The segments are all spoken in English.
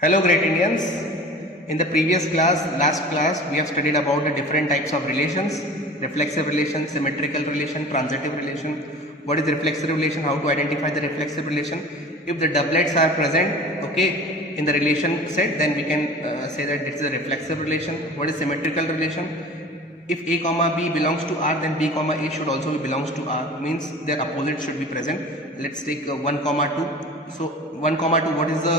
Hello great Indians. In the previous class, last class, we have studied about the different types of relations: reflexive relation, symmetrical relation, transitive relation. What is reflexive relation? How to identify the reflexive relation? If the doublets are present, okay, in the relation set, then we can say that it's a reflexive relation. What is symmetrical relation? If A comma B belongs to R, then B comma A should also belongs to R. Means their opposite should be present. Let's take 1 comma 2. So 1 comma 2, what is the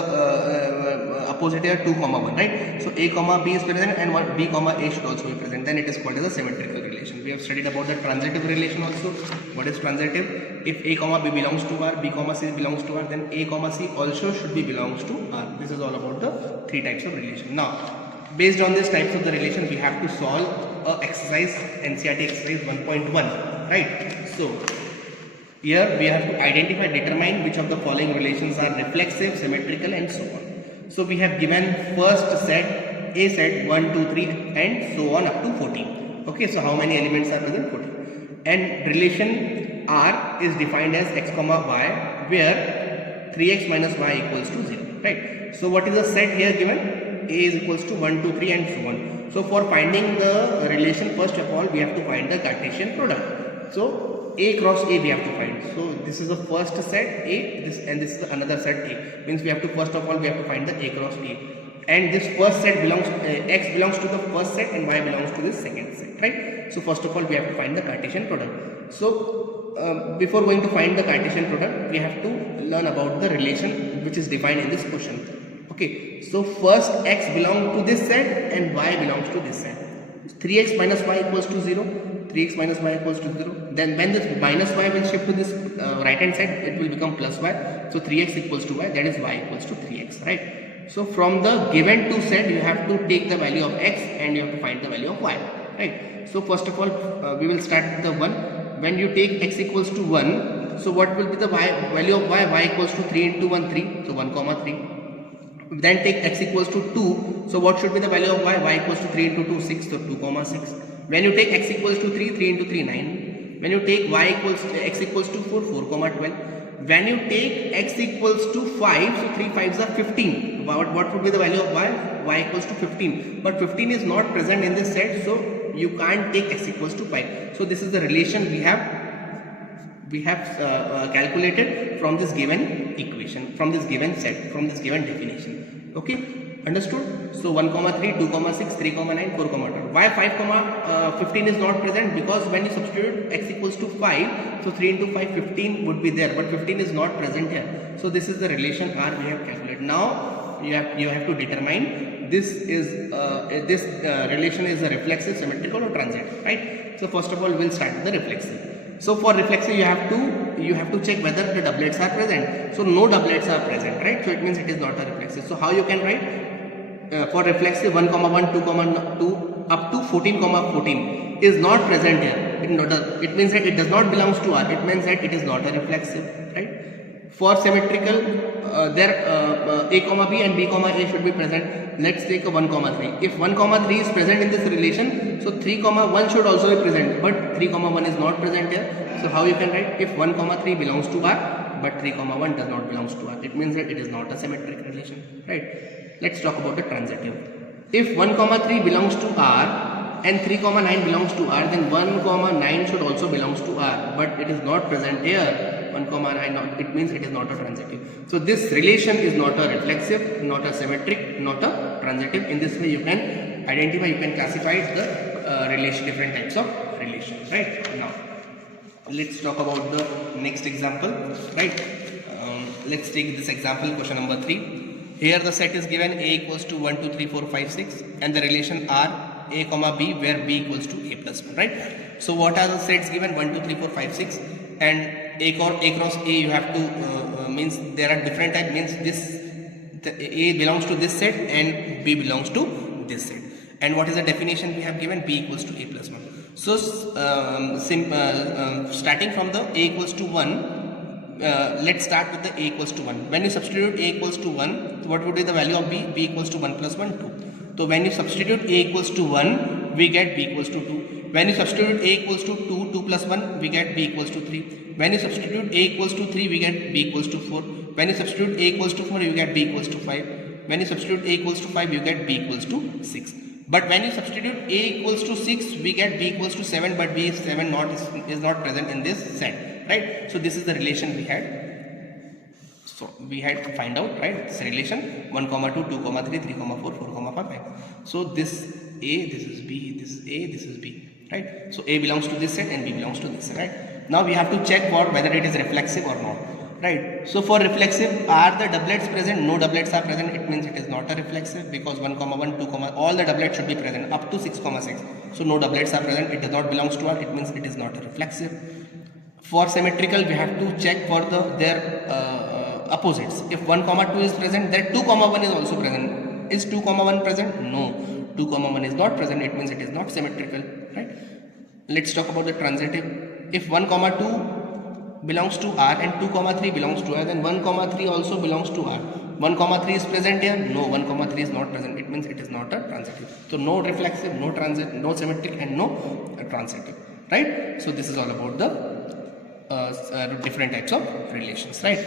opposite here? 2 comma 1, right? So A comma B is present and B comma A should also be present. Then it is called as a symmetrical relation. We have studied about the transitive relation also. What is transitive? If A comma B belongs to R, B comma C belongs to R, then A comma C also should be belongs to R. This is all about the three types of relation. Now, based on these types of the relation, we have to solve a exercise, NCERT exercise 1.1, right? So here we have to identify, determine which of the following relations are reflexive, symmetrical and so on. So we have given first set, A set 1, 2, 3 and so on up to 14. Okay, so how many elements are present? 14. And relation R is defined as x comma y, where 3x minus y equals to 0, right? So what is the set here given? A is equals to 1, 2, 3 and so on. So for finding the relation, first of all we have to find the Cartesian product. So A cross A we have to find. So this is the first set A, this is the another set A. Means we have to, first of all we have to find the A cross A. And this first set belongs, X belongs to the first set and Y belongs to the second set, right? So first of all we have to find the Cartesian product. So before going to find the Cartesian product, we have to learn about the relation which is defined in this question. Okay, so first x belongs to this set and y belongs to this set. 3x minus y equals to 0. 3x minus y equals to 0. Then when this minus y will shift to this right hand side, it will become plus y. So 3x equals to y, that is y equals to 3x, right? So from the given two set, you have to take the value of x and you have to find the value of y, right? So first of all, we will start with the 1. When you take x equals to 1, so what will be the value of y? Y equals to 3 into 1, 3. So 1 comma 3. Then take x equals to 2. So what should be the value of y? Y equals to 3 into 2, 6. So 2 comma 6. When you take x equals to 3, 3 into 3, 9. When you take x equals to 4, 4 comma 12. When you take x equals to 5, so 3 5s are 15. What would be the value of y? Y equals to 15. But 15 is not present in this set, so you can't take x equals to 5. So this is the relation we have calculated from this given equation, from this given set, from this given definition. Okay, understood? So 1 comma 3, 2 comma 6, 3 comma 9, 4 comma 12. Why 5 comma 15 is not present? Because when you substitute x equals to 5, so 3 into 5, 15 would be there, but 15 is not present here. So this is the relation R we have calculated. Now you have to determine this relation is a reflexive, symmetrical or transitive, right? So first of all we'll start with the reflexive. So for reflexive you have to check whether the doublets are present. So no doublets are present, right? So it means it is not a reflexive. So how you can write for reflexive 1 comma 1, 2 comma 2 up to 14 comma 14 is not present here. It means that it does not belongs to R. It means that it is not a reflexive, right? For symmetrical, A comma B and B comma A should be present. Let's take a 1 comma 3. If 1 comma 3 is present in this relation, so 3 comma 1 should also be present, but 3 comma 1 is not present here. So how you can write? If 1 comma 3 belongs to R, but 3 comma 1 does not belongs to R, it means that it is not a symmetric relation, right? Let's talk about the transitive. If 1 comma 3 belongs to R and 3 comma 9 belongs to R, then 1 comma 9 should also belongs to R, but it is not present here. 1 comma 9, it means it is not a transitive. So this relation is not a reflexive, not a symmetric, not a transitive. In this way you can identify, you can classify the different types of relations, right? Now let's talk about the next example, right? Let's take this example, question number 3. Here the set is given A equals to 1, 2, 3, 4, 5, 6 and the relation R A comma B where B equals to A plus 1, right? So what are the sets given? 1, 2, 3, 4, 5, 6 and A cross A you have to means there are different types, means A belongs to this set and B belongs to this set. And what is the definition we have given? B equals to A plus 1. So starting from the A equals to 1, let's start with the A equals to 1. When you substitute A equals to 1, what would be the value of B? B equals to 1 plus 1, 2. So when you substitute A equals to 1, we get B equals to 2. When you substitute A equals to 2, 2 plus 1, we get B equals to 3. When you substitute A equals to 3, we get B equals to 4. When you substitute A equals to 4, you get B equals to 5. When you substitute a equals to 5, you get b equals to 6. But when you substitute a equals to 6, we get b equals to 7, but b is 7 is not present in this set, right? So this is the relation we had. So we had to find out, right? This relation 1, 2, 2, 3, 3, 4, 4, 5. So this a, this is b, this is a, this is b, right? So a belongs to this set and b belongs to this set, right? Now we have to check for whether it is reflexive or not, right? So for reflexive, are the doublets present? No doublets are present. It means it is not a reflexive, because 1, 1, 2, all the doublets should be present up to 6, 6. So no doublets are present. It does not belongs to R. It means it is not a reflexive. For symmetrical, we have to check for their opposites. If 1, 2 is present, then 2, 1 is also present. Is 2, 1 present? No. 2, 1 is not present. It means it is not symmetrical, right? Let's talk about the transitive. If 1, 2 belongs to R and 2, 3 belongs to R, then 1, 3 also belongs to R. 1, 3 is present here? No, 1, 3 is not present. It means it is not a transitive. So no reflexive, no transit, no symmetric, and no transitive, right? So this is all about the different types of relations, right?